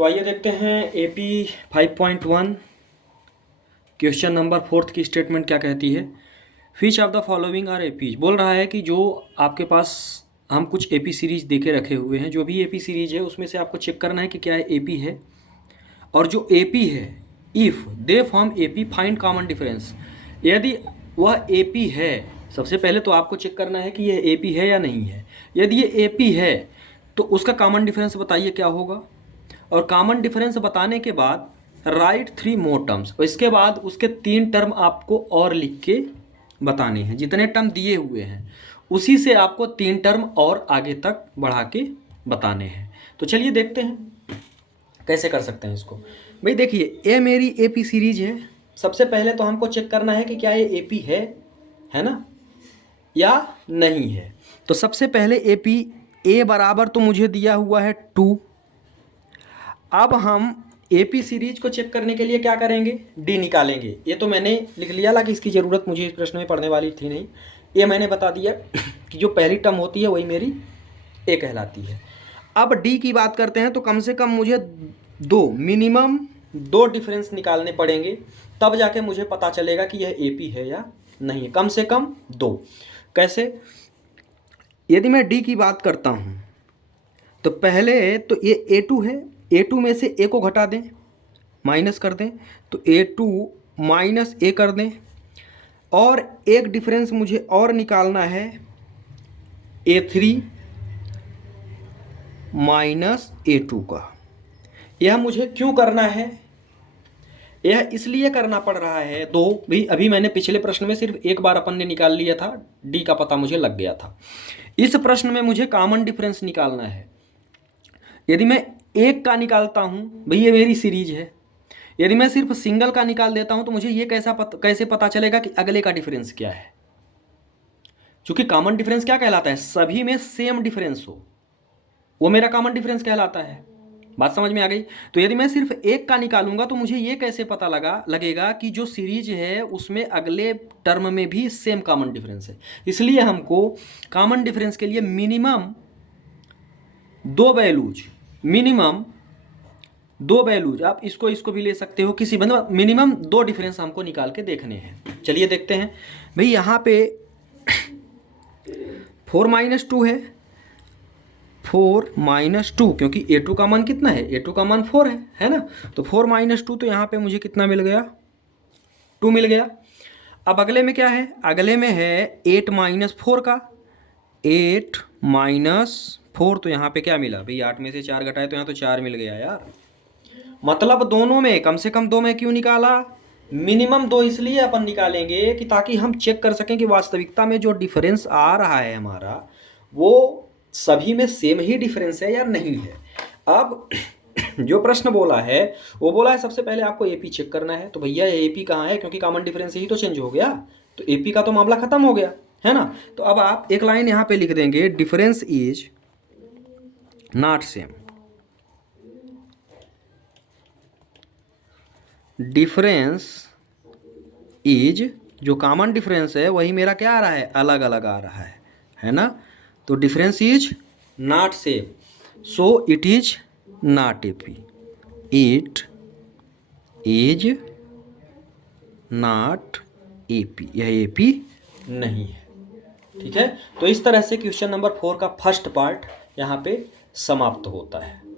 तो आइए देखते हैं एपी 5.1 क्वेश्चन नंबर 4 की स्टेटमेंट क्या कहती है। Which of the following are APs, बोल रहा है कि जो आपके पास हम कुछ एपी सीरीज देके रखे हुए हैं, जो भी एपी सीरीज है उसमें से आपको चेक करना है कि क्या है एपी है, और जो एपी है if they form AP find common difference. यदि वह एपी है, सबसे पहले तो आपको चेक करना है कि यह एपी है या नहीं है। यदि ये एपी है तो उसका कॉमन डिफरेंस बताइए क्या होगा, और कॉमन डिफरेंस बताने के बाद राइट 3 मोर टर्म्स, और इसके बाद उसके 3 टर्म आपको और लिख के बताने हैं। जितने टर्म दिए हुए हैं उसी से आपको 3 टर्म और आगे तक बढ़ा के बताने हैं। तो चलिए देखते हैं कैसे कर सकते हैं इसको। भाई देखिए, ये मेरी एपी सीरीज है। सबसे पहले तो हमको चेक करना है कि क्या ये एपी है ना, या नहीं है। तो सबसे पहले एपी ए बराबर तो मुझे दिया हुआ है 2। अब हम एपी सीरीज को चेक करने के लिए क्या करेंगे, डी निकालेंगे। ये तो मैंने लिख लिया, हालांकि इसकी ज़रूरत मुझे इस प्रश्न में पढ़ने वाली थी नहीं। ये मैंने बता दिया कि जो पहली टर्म होती है वही मेरी ए कहलाती है। अब डी की बात करते हैं तो कम से कम मुझे मिनिमम 2 डिफरेंस निकालने पड़ेंगे, तब जाके मुझे पता चलेगा कि यह एपी है या नहीं है। कम से कम 2। कैसे? यदि मैं डी की बात करता हूँ तो पहले तो ये A2 है, A2 में से ए को घटा दें, माइनस कर दें, तो A2 माइनस ए कर दें। और एक डिफरेंस मुझे और निकालना है, A3 माइनस A2 का। यह मुझे क्यों करना है? यह इसलिए करना पड़ रहा है भी अभी मैंने पिछले प्रश्न में सिर्फ एक बार अपन ने निकाल लिया था, डी का पता मुझे लग गया था। इस प्रश्न में मुझे कॉमन डिफरेंस निकालना है। यदि मैं एक का निकालता हूँ, भाई ये मेरी सीरीज है, यदि मैं सिर्फ सिंगल का निकाल देता हूँ तो मुझे ये कैसे पता चलेगा कि अगले का डिफरेंस क्या है? क्योंकि कॉमन डिफरेंस क्या कहलाता है, सभी में सेम डिफरेंस हो, वो मेरा कॉमन डिफरेंस कहलाता है। बात समझ में आ गई? तो यदि मैं सिर्फ एक का निकालूंगा तो मुझे ये कैसे पता लगेगा कि जो सीरीज है उसमें अगले टर्म में भी सेम कॉमन डिफरेंस है। इसलिए हमको कॉमन डिफरेंस के लिए मिनिमम 2 वैल्यूज, आप इसको भी ले सकते हो, किसी मतलब मिनिमम 2 डिफरेंस हमको निकाल के देखने हैं। चलिए देखते हैं। भाई यहाँ पे 4 माइनस 2 है, 4 - 2, क्योंकि A2 का मान कितना है, A2 का मान 4 है ना। तो 4 - 2, तो यहाँ पे मुझे कितना मिल गया, 2 मिल गया। अब अगले में क्या है, अगले में है 8 - 4 का, 8 - 4, तो यहाँ पे क्या मिला भाई, 8 में से 4 घटाए तो यहाँ तो 4 मिल गया यार। मतलब दोनों में कम से कम 2 में क्यों निकाला, मिनिमम 2 इसलिए अपन निकालेंगे कि ताकि हम चेक कर सकें कि वास्तविकता में जो डिफरेंस आ रहा है हमारा, वो सभी में सेम ही डिफरेंस है या नहीं है। अब जो प्रश्न बोला है वो बोला है सबसे पहले आपको एपी चेक करना है। तो भैया एपी कहाँ है, क्योंकि कॉमन डिफरेंस ही तो चेंज हो गया, तो एपी का तो मामला खत्म हो गया है ना। तो अब आप एक लाइन यहाँ पे लिख देंगे, difference is not same. Difference is, जो कॉमन डिफरेंस है वही मेरा क्या आ रहा है, अलग अलग आ रहा है ना। तो difference is not same, so it is not AP, it is not AP, यह एपी नहीं है। ठीक है, तो इस तरह से क्वेश्चन नंबर 4 का फर्स्ट पार्ट यहाँ पे समाप्त होता है।